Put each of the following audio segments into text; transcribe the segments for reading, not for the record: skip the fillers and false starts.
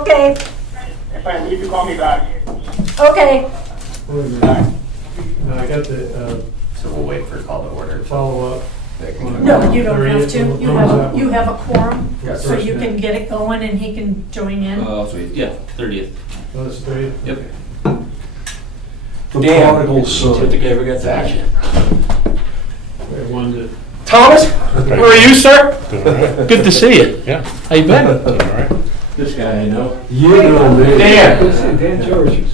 Okay, If I need to call me back. okay. Wait a minute. No, I got the So we'll wait for a call to order. follow-up. No, you don't have to. You have a quorum, Yes. so you can get it going and he can join in. Sweet. Yeah, 30th. Oh, that's 30? Yep. The Dan, prodigal son. Typically ever gets action. Wait, one to, Thomas, where are you, sir? Good to see you. Yeah. How you been? All right. This guy I know. You know me. Dan. Dan George.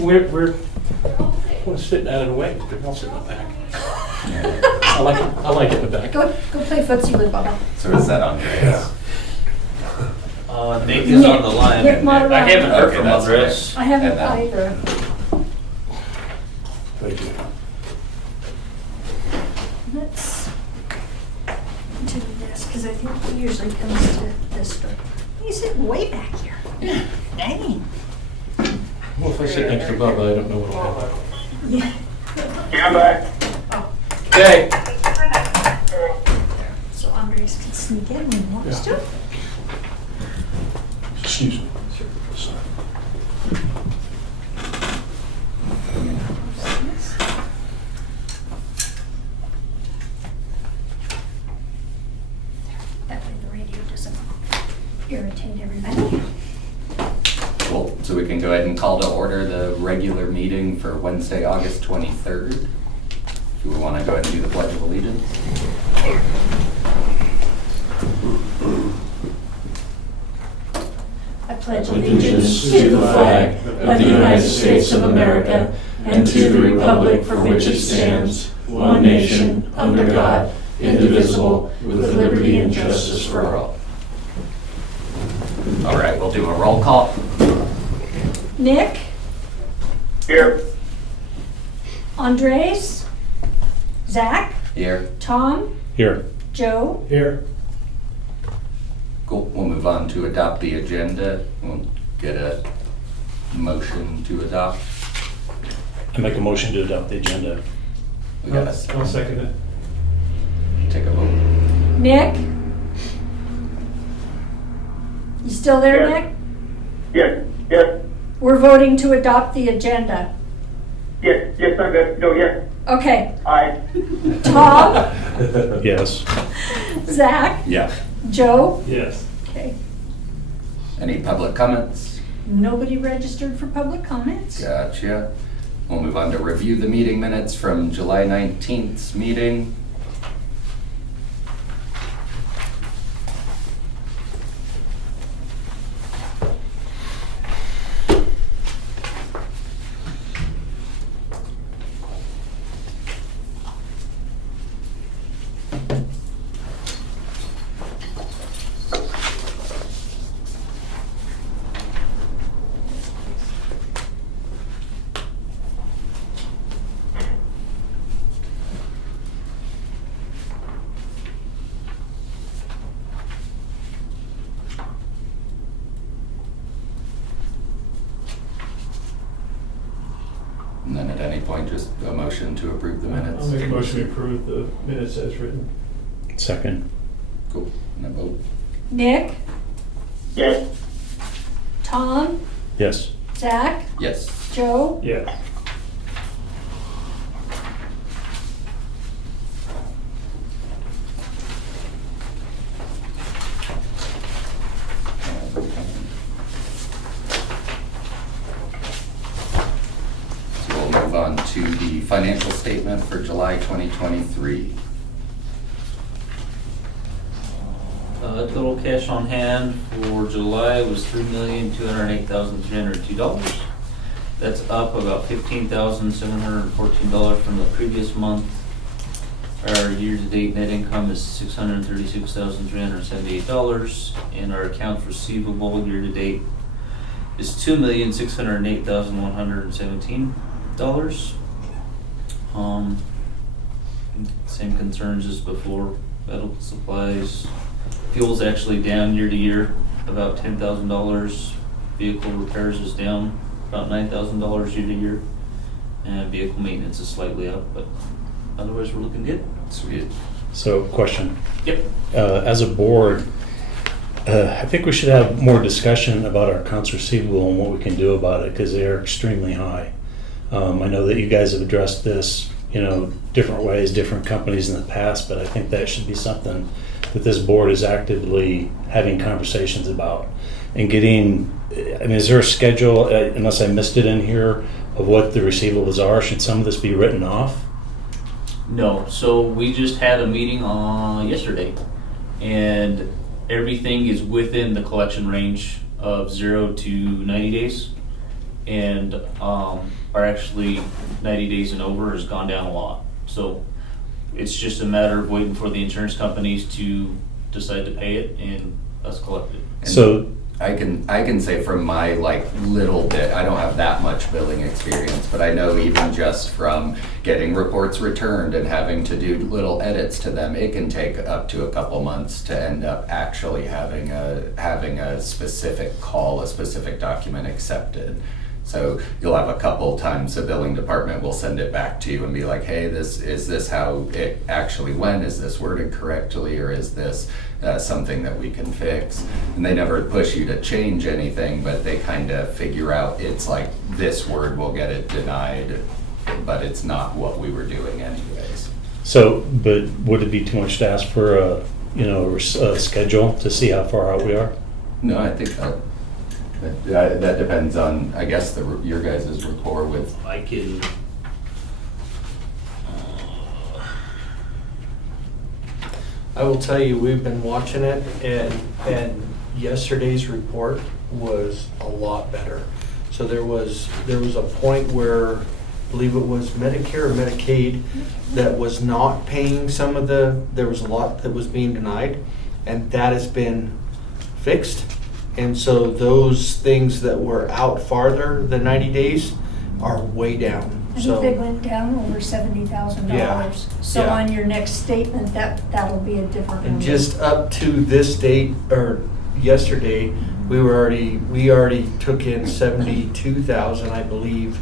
We're sitting out of the way. I'll sit in the back. I like it in the back. Go play footsie with Bubba. So is that Andreas? Nathan's on the line. Nick Monterey. I haven't heard Okay, from that's Andres. I haven't And then- either. Thank you. Let's do this, because I think he usually comes to this door. He's sitting way back here. Dang. Well, if I sit next to Bubba, I don't know what'll happen. Yeah. Yeah, I'm back. Okay. So Andres can sneak in when he wants to. Excuse me. Sorry. That way the radio doesn't irritate everybody. Cool. So we can go ahead and call to order the regular meeting for Wednesday, August 23rd. Do we want to go ahead and do the Pledge of Allegiance? I pledge allegiance to the flag of the United States of America and to the republic for which it stands, one nation, under God, indivisible, with liberty and justice for all. All right, we'll do a roll call. Nick, Here. Andres, Zach, Here. Tom, Here. Joe, here. Cool. We'll move on to adopt the agenda. We'll get a motion to adopt. I make a motion to adopt the agenda. We got I'll second it. take a vote. Nick. You still there, Yeah. Nick? Yes, yes, We're voting to adopt the agenda. yes, yes, I'm good. No, yes. Okay, Aye. Tom, Yes. Zach, Yeah. Joe. Yes. Okay, Any public comments? nobody registered for public comments. Gotcha. We'll move on to review the meeting minutes from July 19th's meeting. And then at any point, just a motion to approve the minutes. I'll make a motion to approve the minutes as written. Second. Cool. And a vote. Nick, Yes, Tom, Yes. Zach, Yes. Joe. Yeah. So we'll move on to the financial statement for July 2023. Total cash on hand for July was $3,208,302. That's up about $15,714 from the previous month. Our year-to-date net income is $636,378, and our accounts receivable year-to-date is $2,608,117. Same concerns as before. Medical supplies, fuel's actually down year to year, about $10,000. Vehicle repairs is down about $9,000 year to year, and vehicle maintenance is slightly up, but otherwise we're looking good. Sweet. So, question. Yep. As a board, I think we should have more discussion about our accounts receivable and what we can do about it, because they are extremely high. I know that you guys have addressed this, different ways, different companies in the past, but I think that should be something that this board is actively having conversations about. And is there a schedule, unless I missed it in here, of what the receivables are? Should some of this be written off? No, so we just had a meeting on yesterday, and everything is within the collection range of 0 to 90 days. And are actually 90 days and over has gone down a lot. So it's just a matter of waiting for the insurance companies to decide to pay it and us collect it. And So I can say from my little bit, I don't have that much billing experience, but I know even just from getting reports returned and having to do little edits to them, it can take up to a couple months to end up actually having a specific call, a specific document accepted. So you'll have a couple times the billing department will send it back to you and be like, hey, is this how it actually went? Is this worded correctly, or is this something that we can fix? And they never push you to change anything, but they kind of figure out it's like this word will get it denied, but it's not what we were doing anyways. but would it be too much to ask for a schedule to see how far out we are? No, I think that depends on, I guess, your guys' rapport with. I can. I will tell you, we've been watching it, and yesterday's report was a lot better. So there was a point where, I believe it was Medicare or Medicaid, that was not paying there was a lot that was being denied, and that has been fixed. And so those things that were out farther than 90 days are way down. I So think they went down over $70,000. Yeah, So yeah. on your next statement, that'll be a different And number. just up to this date, or yesterday, we already took in 72,000, I believe,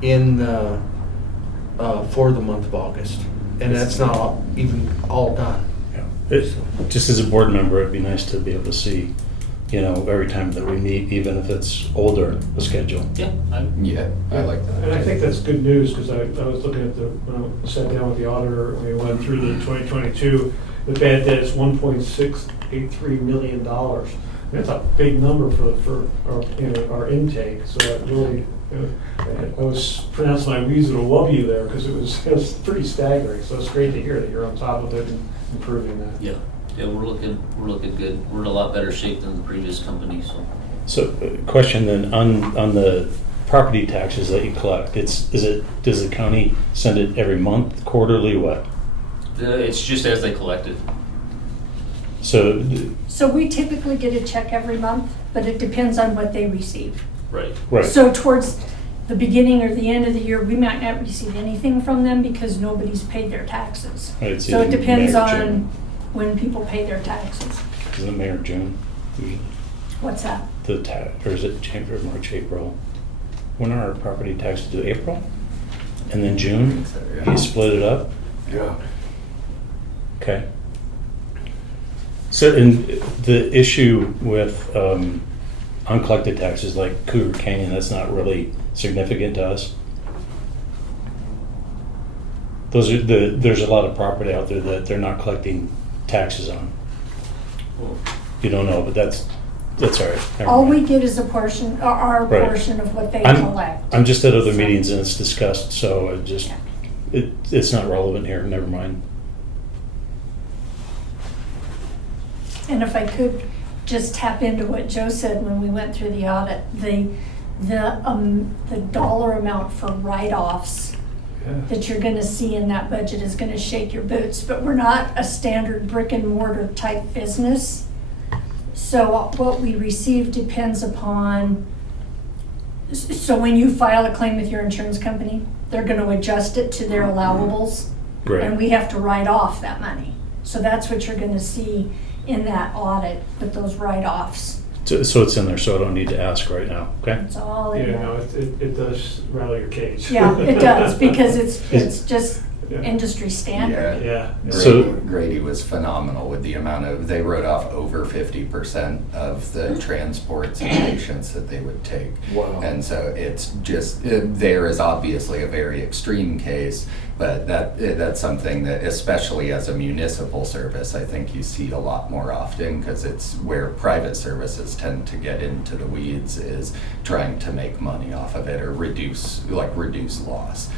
in the, for the month of August. And that's not even all done. Just as a board member, it'd be nice to be able to see, every time that we meet, even if it's older, the schedule. Yeah, Yeah, I like that. And I think that's good news, because I was looking at when I sat down with the auditor, and we went through the 2022, the bad debt is $1.683 million. That's a big number for our intake, so it really, I was pronouncing my reasonable W there, because it was pretty staggering, so it's great to hear that you're on top of it and improving that. yeah, we're looking good. We're in a lot better shape than the previous company, so. So, question then, on the property taxes that you collect, does the county send it every month, quarterly, what? It's just as they collect it. So, So we typically get a check every month, but it depends on what they receive. Right. right, So towards the beginning or the end of the year, we might not receive anything from them because nobody's paid their taxes. Right, it's So it either depends May or on June. when people pay their taxes. Is it May or June? Usually What's that? or is it January, March, April? When are our property taxes due? April? And then June? Yeah. You split it up? Yeah. Okay. So, and the issue with uncollected taxes like Cougar Canyon, that's not really significant to us? There's a lot of property out there that they're not collecting taxes on. Well, You don't know, but that's all right. Never All mind. we get is a portion, our Right. portion of what they I'm- collect. I'm just at other So- meetings and it's discussed, so it's not relevant here, never mind. And if I could just tap into what Joe said when we went through the audit, the dollar amount for write-offs that you're gonna see in that budget is gonna shake your boots, but we're not a standard brick and mortar type business. So what we receive depends upon, so when you file a claim with your insurance company, they're gonna adjust it to their allowables. And we have to write off that money. So that's what you're gonna see in that audit with those write-offs. So it's in there, so I don't need to ask right now, okay? It's all in Yeah, there. no, it does rattle your cage. Yeah, it does, because it's just industry standard. Yeah. So- Grady was phenomenal with the amount of, they wrote off over 50% of the transports and patients that they would take. Wow. And so it's just, there is obviously a very extreme case, but that's something that, especially as a municipal service, I think you see a lot more often, because it's where private services tend to get into the weeds, is trying to make money off of it or reduce loss.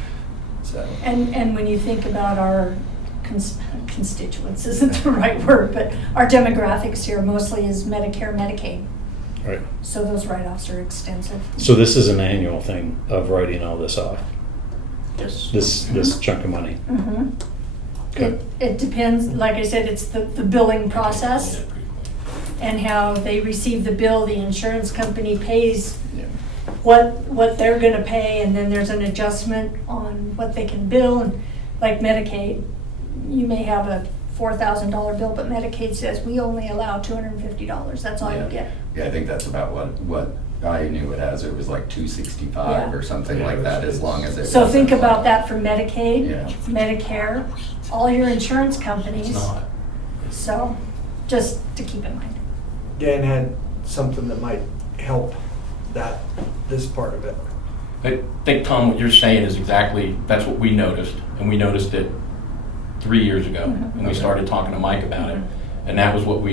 So. And when you think about our constituents, isn't the right word, but our demographics here mostly is Medicare, Medicaid. Right. So those write-offs are extensive. So this is an annual thing of writing all this off, Yes. this chunk of money. Mhm. Okay. It depends, like I said, it's the billing process and how they receive the bill, the insurance company pays Yeah. what they're gonna pay, and then there's an adjustment on what they can bill. And like Medicaid, you may have a $4,000 bill, but Medicaid says we only allow $250, that's all you get. Yeah, I think that's about what I knew it as. It was like 265 Yeah. or something Yeah, like that, as long as it. So wasn't think about like- that for Medicaid, Yeah. Medicare, all your insurance It's companies. not. So, just to keep in mind. Dan had something that might help this part of it. I think, Tom, what you're saying is exactly, that's what we noticed, and we noticed it 3 years ago, and we started talking to Mike about it. And that's what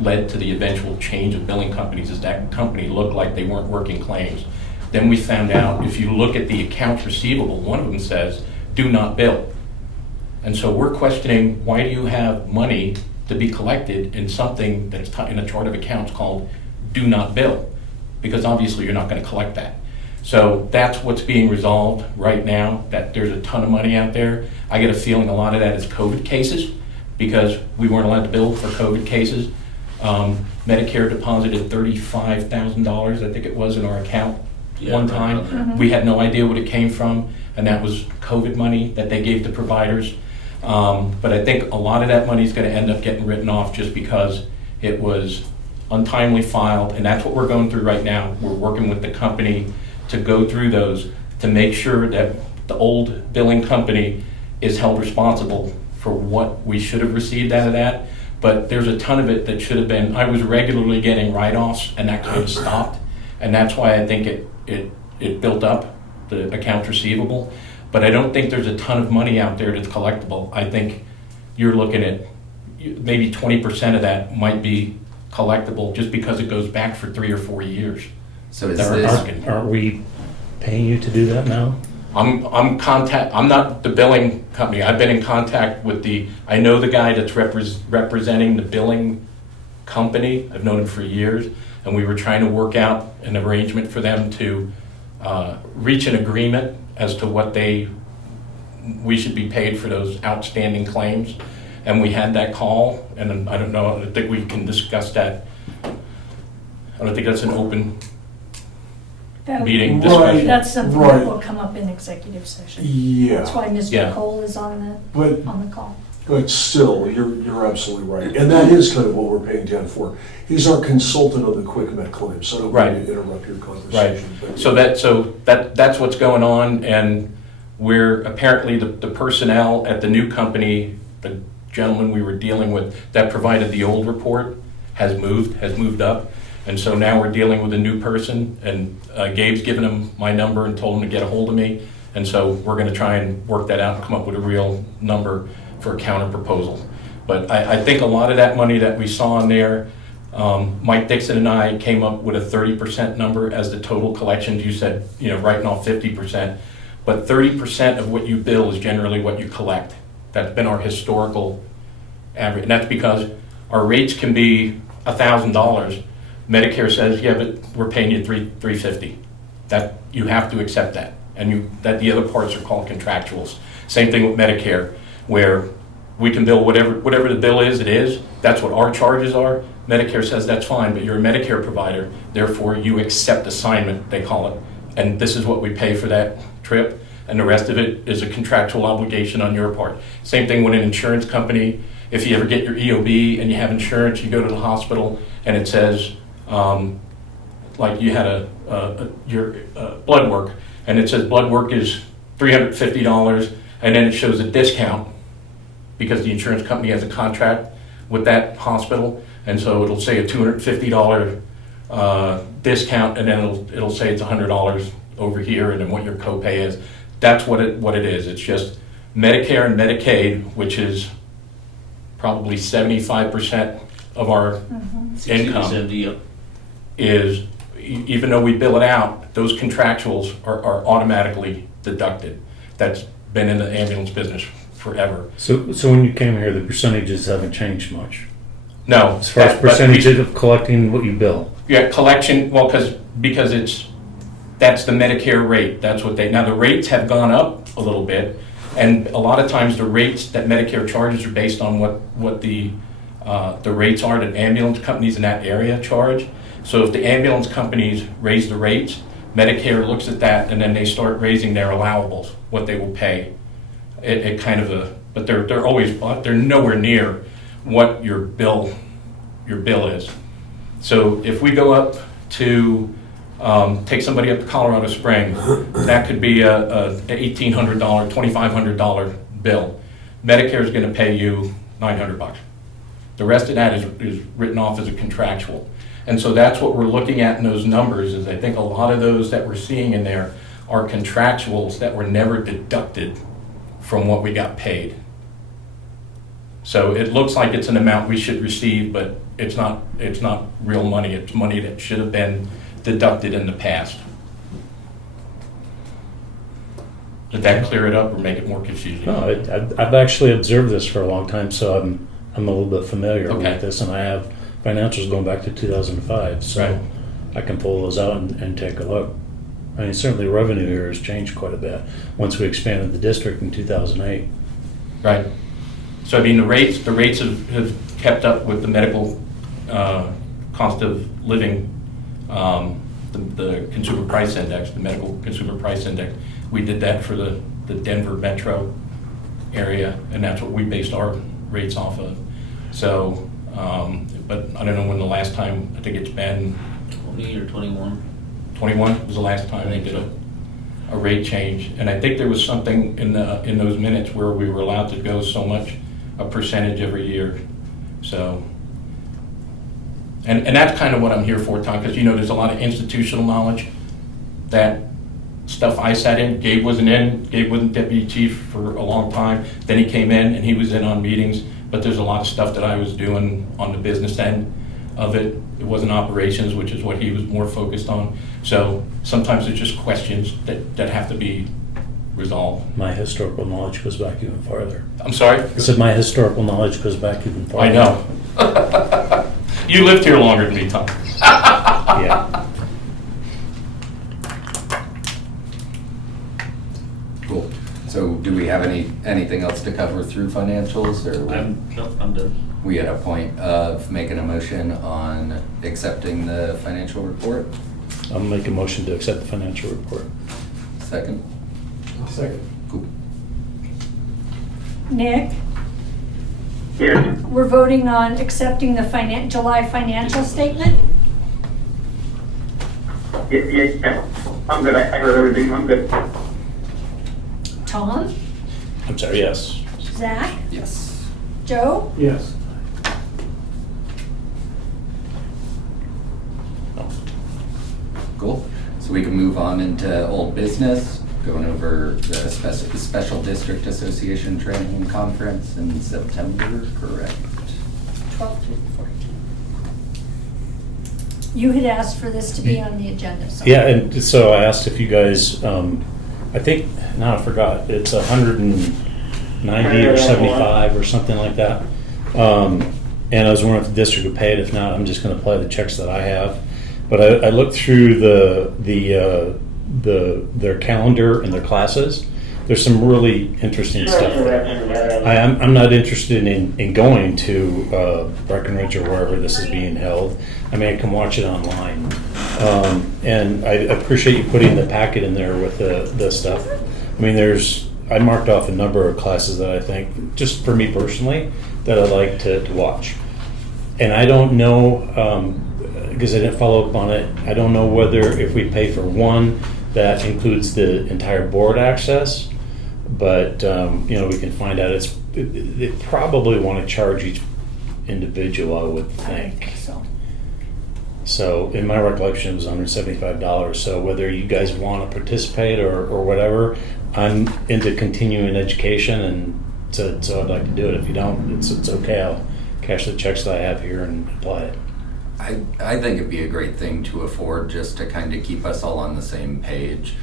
led to the eventual change of billing companies, is that company looked like they weren't working claims. Then we found out, if you look at the accounts receivable, one of them says, do not bill. And so we're questioning, why do you have money to be collected in something that's in a chart of accounts called do not bill? Because obviously you're not gonna collect that. So that's what's being resolved right now, that there's a ton of money out there. I get a feeling a lot of that is COVID cases, because we weren't allowed to bill for COVID cases. Medicare deposited $35,000, I think it was, in our account one time. We had no idea what it came from, and that was COVID money that they gave to providers. But I think a lot of that money is gonna end up getting written off just because it was untimely filed, and that's what we're going through right now. We're working with the company to go through those to make sure that the old billing company is held responsible for what we should have received out of that. But there's a ton of it that should have been, I was regularly getting write-offs, and that kind of stopped. And that's why I think it built up, the accounts receivable. But I don't think there's a ton of money out there that's collectible. I think you're looking at maybe 20% of that might be collectible, just because it goes back for 3 or 4 years. So is That are this, darkened. Aren't we paying you to do that now? I'm not the billing company. I've been in contact with I know the guy that's representing the billing company. I've known him for years, and we were trying to work out an arrangement for them to reach an agreement as to what we should be paid for those outstanding claims. And we had that call, and I don't know, I think we can discuss that. I don't think that's an open That- meeting Right. discussion. That's something Right. that will come up in executive session. Yeah, That's why Mr. Yeah. Cole is on but the call. still, you're absolutely right, and that is kind of what we're paying Dan for. He's our consultant on the quick met claims, so I don't Right. mean to interrupt your conversation. but- So that's what's going on, and we're apparently the personnel at the new company, the gentleman we were dealing with that provided the old report has moved up. And so now we're dealing with a new person, and Gabe's given him my number and told him to get a hold of me. And so we're gonna try and work that out and come up with a real number for a counter proposal. But I think a lot of that money that we saw in there, Mike Dixon and I came up with a 30% number as the total collections. You said, writing off 50%, but 30% of what you bill is generally what you collect. That's been our historical average, and that's because our rates can be $1,000. Medicare says, yeah, but we're paying you $350. That, you have to accept that, and that the other parts are called contractuals. Same thing with Medicare, where we can bill whatever the bill is, it is. That's what our charges are. Medicare says that's fine, but you're a Medicare provider, therefore you accept assignment, they call it. And this is what we pay for that trip, and the rest of it is a contractual obligation on your part. Same thing with an insurance company. If you ever get your EOB and you have insurance, you go to the hospital and it says, like you had your blood work, and it says blood work is $350, and then it shows a discount because the insurance company has a contract with that hospital, and so it'll say a $250 discount, and then it'll say it's $100 over here, and then what your copay is. That's what it is. It's just Medicare and Medicaid, which is probably 75% of our income, 70, yep. is, even though we bill it out, those contractuals are automatically deducted. That's been in the ambulance business forever. So when you came here, the percentages haven't changed much? No. As far as percentages of collecting what you bill? Yeah, collection, well, because that's the Medicare rate. That's what now the rates have gone up a little bit, and a lot of times the rates that Medicare charges are based on what the rates are that ambulance companies in that area charge. So if the ambulance companies raise the rates, Medicare looks at that and then they start raising their allowables, what they will pay. But they're nowhere near what your bill is. So if we go up to take somebody up to Colorado Springs, that could be a $1,800, $2,500 bill. Medicare is going to pay you $900. The rest of that is written off as a contractual. And so that's what we're looking at in those numbers, is I think a lot of those that we're seeing in there are contractuals that were never deducted from what we got paid. So it looks like it's an amount we should receive, but it's not real money. It's money that should have been deducted in the past. Did that clear it up or make it more confusing? No, I've actually observed this for a long time, so I'm a little bit familiar Okay. with this, and I have financials going back to 2005, so Right. I can pull those out and take a look. I mean, certainly revenue here has changed quite a bit once we expanded the district in 2008. Right. So I mean, the rates have kept up with the medical cost of living, the consumer price index, the medical consumer price index. We did that for the Denver metro area, and that's what we based our rates off of. So, but I don't know when the last time, I think it's been 20 or 21. 21 was the last time they did a rate change. And I think there was something in those minutes where we were allowed to go so much, a percentage every year. So, and that's kind of what I'm here for, Tom, because there's a lot of institutional knowledge. That stuff I sat in, Gabe wasn't in. Gabe wasn't deputy chief for a long time. Then he came in and he was in on meetings, but there's a lot of stuff that I was doing on the business end of it. It wasn't operations, which is what he was more focused on. So sometimes it's just questions that have to be resolved. My historical knowledge goes back even farther. I'm sorry? I said my historical knowledge goes back even farther. I know. You lived here longer than me, Tom. Yeah. Cool. So do we have anything else to cover through financials, or? I'm done. We at a point of making a motion on accepting the financial report? I'll make a motion to accept the financial report. Second? Second. Cool. Nick, Yes, we're voting on accepting the July financial statement? yeah, I'm good, I heard everything, I'm good. Tom, I'm sorry, yes. Zach, Yes. Joe? Yes. Cool. So we can move on into old business, going over the Special District Association Training and Conference in September, correct? 12 through 14. You had asked for this to be on the agenda, so. Yeah, and so I asked if you guys, I think, now I forgot, it's 190 or 75 or something like that. And I was wondering if the district would pay it. If not, I'm just going to apply the checks that I have. But I looked through their calendar and their classes. There's some really interesting stuff there. I'm not interested in going to Breckenridge or wherever this is being held. I mean, I can watch it online. And I appreciate you putting the packet in there with the stuff. I mean, I marked off a number of classes that I think, just for me personally, that I'd like to watch. And I don't know, because I didn't follow up on it, I don't know whether if we pay for one, that includes the entire board access, But, you know, we can find out, they probably want to charge each individual, I would I think. so. So in my recollection, it was $175. So whether you guys want to participate or whatever, I'm into continuing education, and so I'd like to do it. If you don't, it's okay. I'll cash the checks that I have here and apply it. I think it'd be a great thing to afford, just to kind of keep us all on the same page.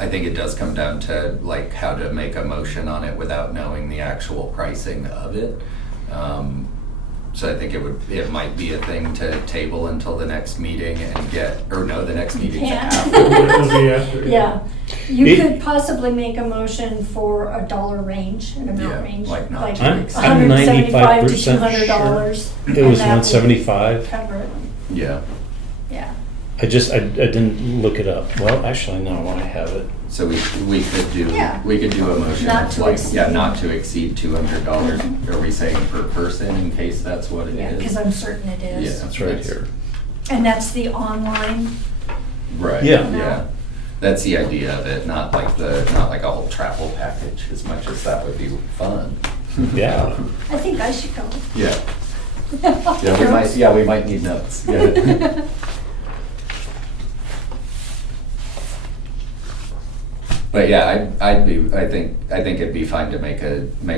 I think it does come down to like how to make a motion on it without knowing the actual pricing of it. So I think it might be a thing to table until the next meeting and the next meeting's can't. after. It'll be after. Yeah, you It- could possibly make a motion for a dollar range, an amount Yeah, range, like not like to I'm exceed. $175 to 95% $200. It was 175. Cover it, Yeah, yeah. I didn't look it up. Well, actually, no, I have it. so we could do, Yeah. we could do a motion Not that's to like, exceed. yeah, not to exceed $200. Are we saying per person in case that's what it Yeah, is? because I'm certain it is. Yeah. It's right here. And that's the online, Right. Yeah. Yeah. That's the idea of it, not like a whole travel package, as much as that would be fun. Yeah. I think I should go. Yeah. We might need notes. Yeah. But yeah, I think it'd be fine to make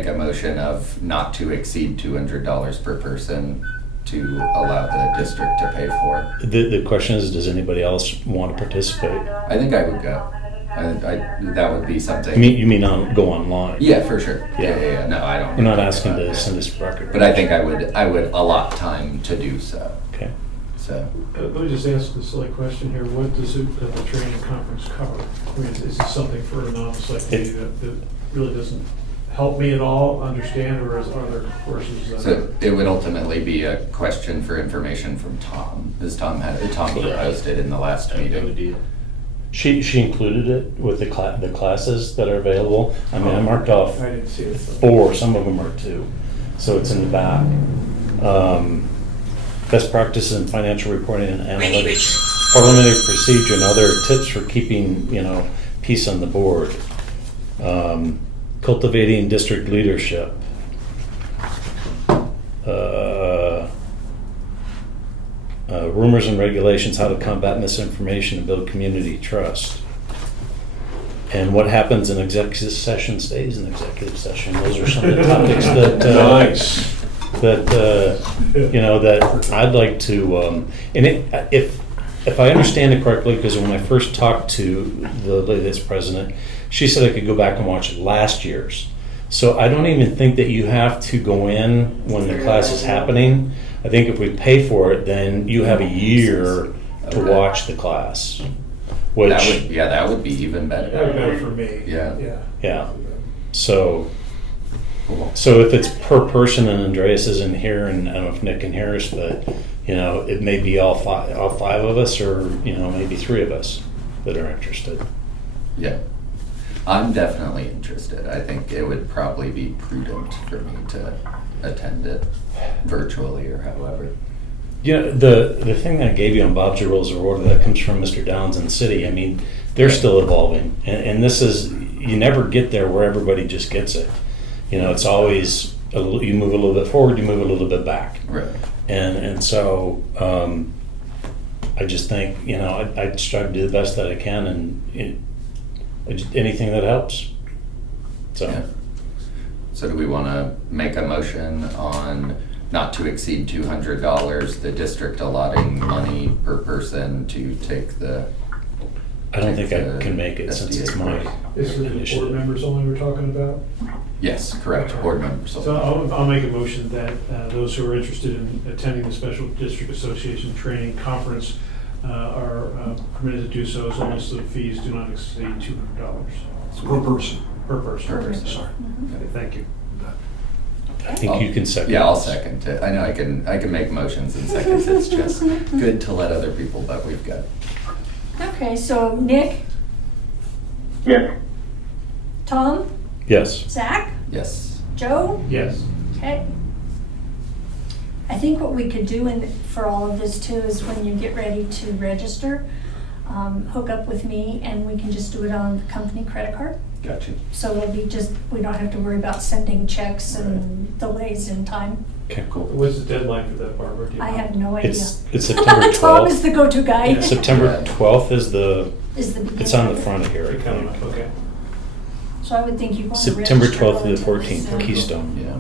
a motion of not to exceed $200 per person to allow the district to pay for. The question is, does anybody else want to participate? I think I would go. That would be something. You mean go online? Yeah, for sure. Yeah. Yeah. No, I don't. We're not asking to send us a record. But I think I would allot time to do so. Okay. So Let me just ask a silly question here. What does the training conference cover? I mean, is this something for a novice like me that really doesn't help me at all understand, or are there courses that? So it would ultimately be a question for information from Tom, as Tom proposed it in the last meeting. She included it with the classes that are available. I mean, I marked off I didn't see it. 4, some of them are 2. So it's in the back. Best practices in financial reporting and analytics, parliamentary procedure, and other tips for keeping, peace on the board. Cultivating district leadership. Rumors and regulations, how to combat misinformation and build community trust. And what happens in executive session stays in executive session. Those are some of the topics that Nice. that I'd like to. If I understand it correctly, because when I first talked to the lady that's president, she said I could go back and watch last year's. So I don't even think that you have to go in when the class is happening. I think if we pay for it, then you have a year to Okay. watch the class. Which, that would be even That'd be better. better for me. Yeah. yeah. So Cool. if it's per person, and Andreas isn't here, and I don't know if Nick can hear us, but it may be all five of us, or maybe 3 of us that are interested. Yeah. I'm definitely interested. I think it would probably be prudent for me to attend it virtually or however. The thing that I gave you on Bob's Rules of Order, that comes from Mr. Downs in the city. I mean, they're still evolving, and this is, you never get there where everybody just gets it. It's always you move a little bit forward, you move a little bit back. Right. And so I just think, I strive to do the best that I can, and anything that helps. So Yeah. So do we want to make a motion on not to exceed $200, the district allotting money per person to take the... I don't think I can make it since it's my This is the board initiative. members only we're talking about? Yes, correct, board members. So I'll make a motion that those who are interested in attending the Special District Association Training Conference are permitted to do so as long as the fees do not exceed $200 Per person. per person. Per person. Sorry. Okay, thank you. I think you can second. Yeah, I'll this. second it. I know I can make motions and seconds. It's just good to let other people, but we've got... Okay, so Nick, Yes. Tom, Yes. Zach, Yes. Joe, Yes. okay. I think what we could do for all of this too is when you get ready to register, hook up with me and we can just do it on the company credit card. Gotcha. So it'll be just, we don't have to worry about sending checks and delays in time. Okay, cool. What's the deadline for that, Barbara? Do you I know? have no idea. It's September Tom is 12th. the go-to guy. Yeah, September 12th is the, Is the beginning. it's on the of it. front of here. I You're coming think. up, okay. So I would think you want to September register 12th to the relatively 14th, soon. Keystone. Yeah.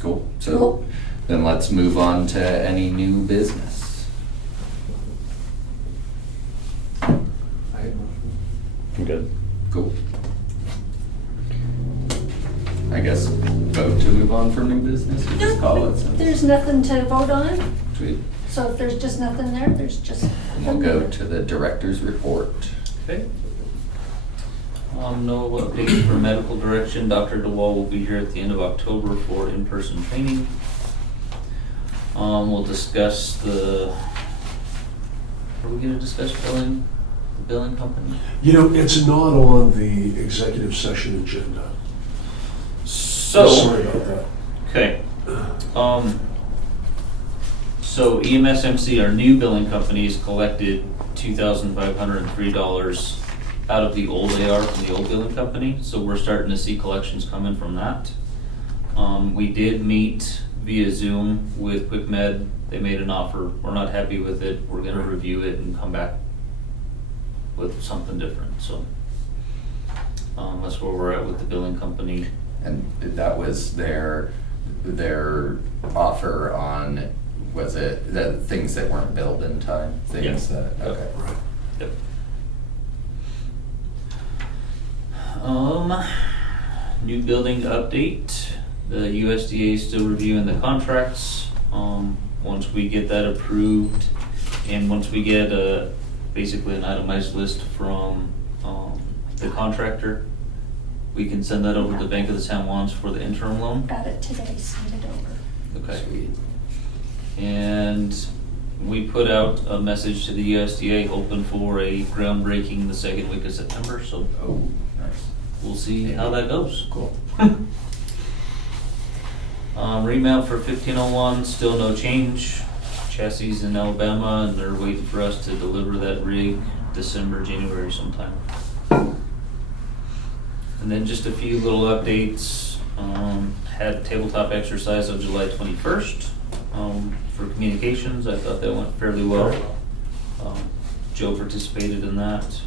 Cool. So Cool. then let's move on to any new business. I'm good. Cool. I guess vote to move on from new business, or just call it since. There's nothing to vote on, Sweet. so if there's just nothing there, there's just. We'll go to the director's report. Okay. No updates for medical direction. Dr. DeWall will be here at the end of October for in-person training. We'll discuss are we gonna discuss the billing company? You know, it's not on the executive session agenda. So. Sorry about that. Okay. So EMSMC, our new billing company, has collected $2,503 out of the old AR from the old billing company. So we're starting to see collections coming from that. We did meet via Zoom with QuickMed. They made an offer. We're not happy with it. We're gonna review it and come back with something different, so. That's where we're at with the billing company. And that was their offer on, was it the things that weren't billed in time? Things Yes. that, okay. Right. Yep. New building update. The USDA is still reviewing the contracts. Once we get that approved, and once we get basically an itemized list from the contractor, we can send that over to the Bank of the San Juans for the interim loan. Got it today, send it over. Okay. Sweet. And we put out a message to the USDA hoping for a groundbreaking the second week of September, so Oh, nice. we'll see how that goes. Cool. Remount for 1501, still no change. Chassis in Alabama, and they're waiting for us to deliver that rig December, January sometime. And then just a few little updates. Had a tabletop exercise on July 21st for communications. I thought that went fairly well. Joe participated in that.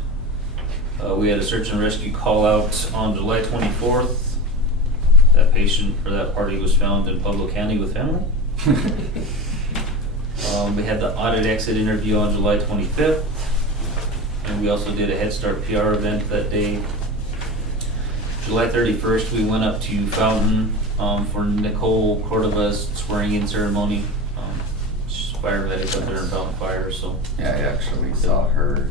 We had a search and rescue call out on July 24th. That patient or that party was found in Pueblo County with family. We had the audit exit interview on July 25th. And we also did a Head Start PR event that day. July 31st, we went up to Fountain for Nicole Cordova's swearing-in ceremony. She's fire medic up there in Fountain Fire, so. Yeah, I actually saw her,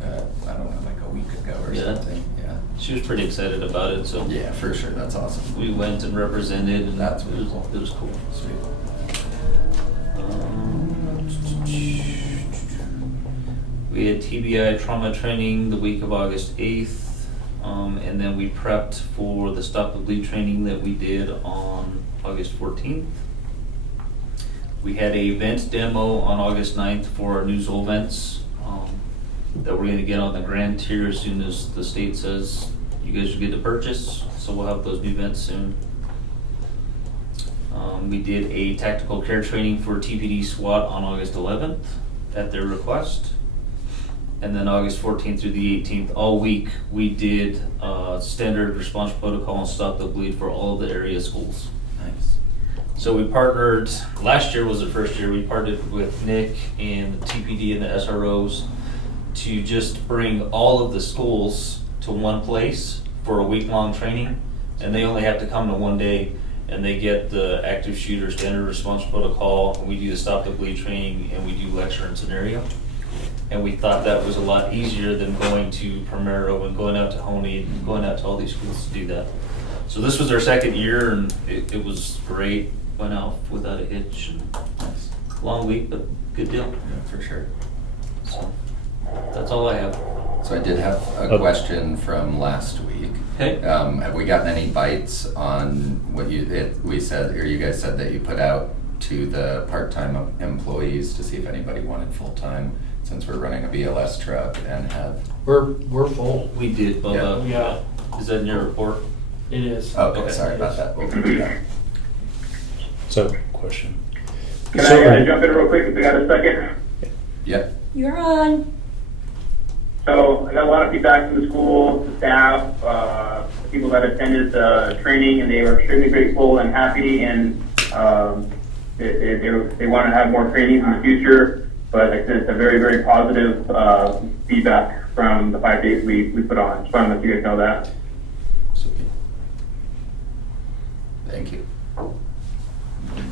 I don't know, like a week ago or Yeah. something, yeah. She was pretty excited about it, so. Yeah, for sure, that's awesome. We went and represented, and That's it really was, cool. it was cool. Sweet. We had TBI trauma training the week of August 8th, and then we prepped for the Stop the Bleed training that we did on August 14th. We had a vent demo on August 9th for our new Zoll vents that we're gonna get on the grand tier as soon as the state says you guys should get to purchase, so we'll have those new vents soon. We did a tactical care training for TPD SWAT on August 11th at their request. And then August 14th through the 18th, all week, we did standard response protocol and Stop the Bleed for all of the area schools. Nice. So we partnered, last year was the first year, we partnered with Nick and the TPD and the SROs to just bring all of the schools to one place for a week-long training. And they only have to come to one day, and they get the active shooter standard response protocol, and we do the Stop the Bleed training, and we do lecture and scenario. And we thought that was a lot easier than going to Primero and going out to Honey and going out to all these schools to do that. So this was our second year, and it was great. Went out without a hitch. And Nice. long week, but good deal. Yeah, for sure. So that's all I have. So I did have a question from last week. Okay. Have we gotten any bites on what we said, or you guys said that you put out to the part-time employees to see if anybody wanted full-time? since we're running a BLS truck and have, We're full. We did, Bubba. Yeah. Is that in your report? It is. okay, sorry about that. We'll do that. So, question. Can So, I jump in real quick if we got a second? Yep, You're on. So I got a lot of feedback from the school, the staff, the people that attended the training, and they were extremely grateful and happy, and they want to have more trainings in the future. But like I said, it's a very, very positive feedback from the 5 days we put on. Just wanted to let you guys know that. sweet. Thank you.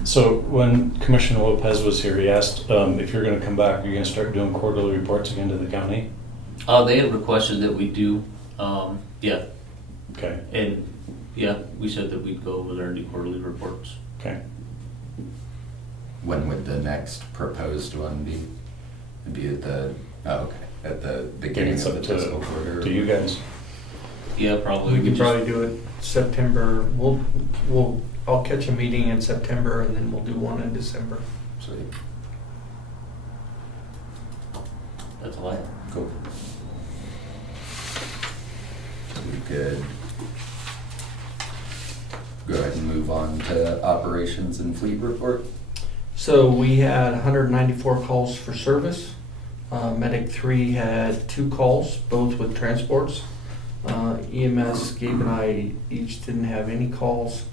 So when Commissioner Lopez was here, he asked if you're going to come back, you're going to start doing quarterly reports again to the county? They had requested that we do, yeah, Okay, and yeah, we said that we'd go over there and do quarterly reports. okay. When would the next proposed one be? It'd be at the, at the beginning It's of the up fiscal quarter? to you guys. Yeah, probably. We could just- probably do it September. I'll catch a meeting in September and then we'll do one in December. Sweet. That's all I have. Cool. We could go ahead and move on to operations and fleet report. So we had 194 calls for service. Medic 3 had 2 calls, both with transports. EMS, Gabe and I each didn't have any calls.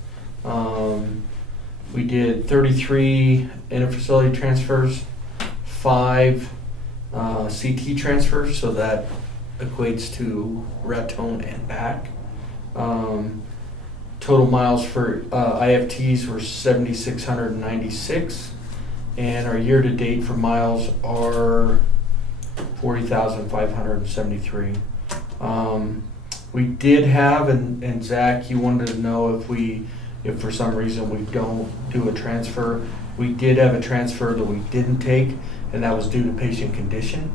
We did 33 interfacility transfers, 5 CT transfers, so that equates to Raton and back. Total miles for IFTs were 7,696, and our year-to-date for miles are 40,573. We did have, and Zach, you wanted to know if for some reason we don't do a transfer. We did have a transfer that we didn't take, and that was due to patient condition.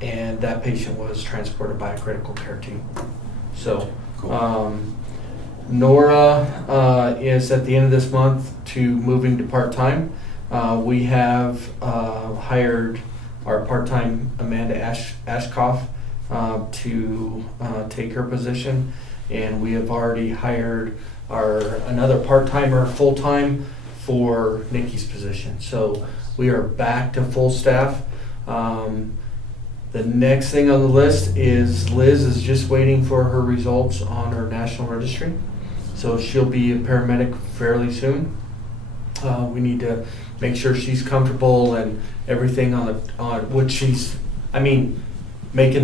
And that patient was transported by a critical care team. So, Cool. Nora is at the end of this month to moving to part-time. We have hired our part-time Amanda Ashkoff to take her position, and we have already hired another part-timer full-time for Nikki's position. So we are back to full staff. The next thing on the list is Liz is just waiting for her results on her national registry. So she'll be a paramedic fairly soon. We need to make sure she's comfortable and everything on what she's, making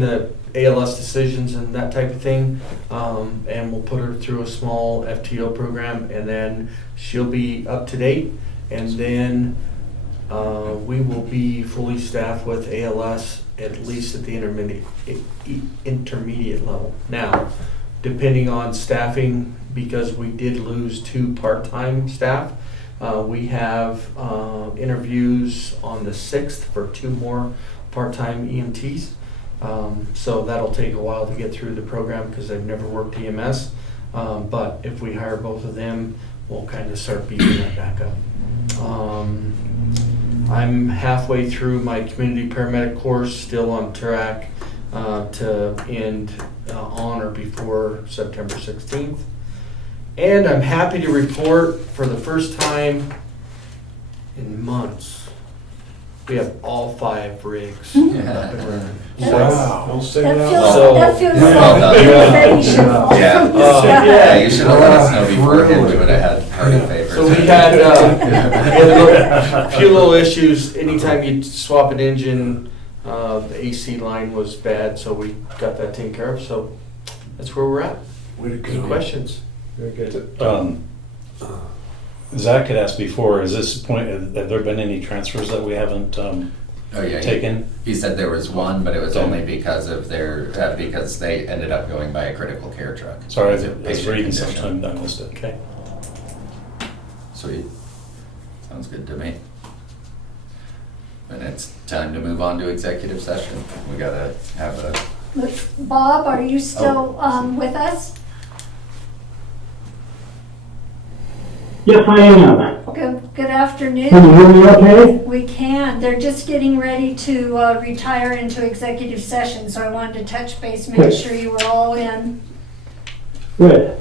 the ALS decisions and that type of thing. And we'll put her through a small FTO program, and then she'll be up to date. And then we will be fully staffed with ALS at least at the intermediate level. Now, depending on staffing, because we did lose 2 part-time staff, we have interviews on the 6th for 2 more part-time EMTs. So that'll take a while to get through the program because they've never worked EMS. But if we hire both of them, we'll kind of start beating that back up. I'm halfway through my community paramedic course, still on track to end on or before September 16th. And I'm happy to report for the first time in months, we have all 5 rigs up and running. Wow. Don't say That that. feels, So- that feels Well done. like motivation. Yeah. from the sky. Yeah, you should have let us know beforehand, we would have had party favors. So we had a few little issues. Anytime you swap an engine, the AC line was bad, so we got that taken care of. So that's where we're at. Way to Any go. questions? Very good. Zach had asked before, is this point, have there been any transfers that we haven't Oh, yeah. taken? He said there was one, but it was only because of because they ended up going by a critical care truck. Sorry, I Because of was patient reading condition. sometime, I missed it. Okay. Sweet. Sounds good to me. And it's time to move on to executive session. We gotta have a, Look, Bob, are you still with us? Yes, I am. Good afternoon. Can you hear me okay? We can. They're just getting ready to retire into executive session, so I wanted to touch base, make Good. sure you were all in. Good.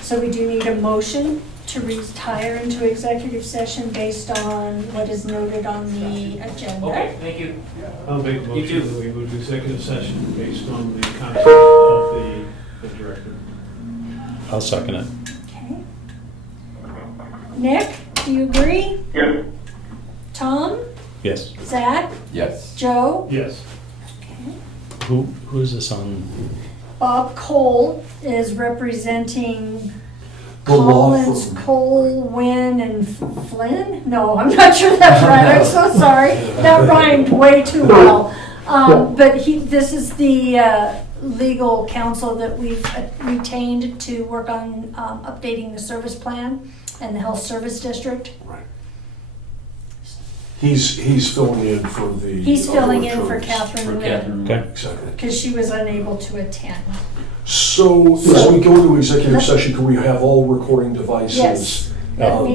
So we do need a motion to retire into executive session based on what is noted on the agenda. thank you. I'll make a You motion too. that we move to executive session based on the concept of the director. I'll second it. Okay. Nick, do you agree? Yes. Tom? Yes. Zach? Yes. Joe? Yes. Okay. Who is this on? Bob Cole is representing The law Collins, firm. Cole, Wynn, and Flynn? No, I'm not sure that's right. I'm so sorry. That rhymed way too well. But this is the legal counsel that we've retained to work on updating the service plan and the health service district. Right. He's filling in for the. He's filling other in for attorneys. Catherine For Wynn Catherine. Okay. Exactly. because she was unable to attend. So as we go into executive session, can we have all recording devices? Yes. Oh. That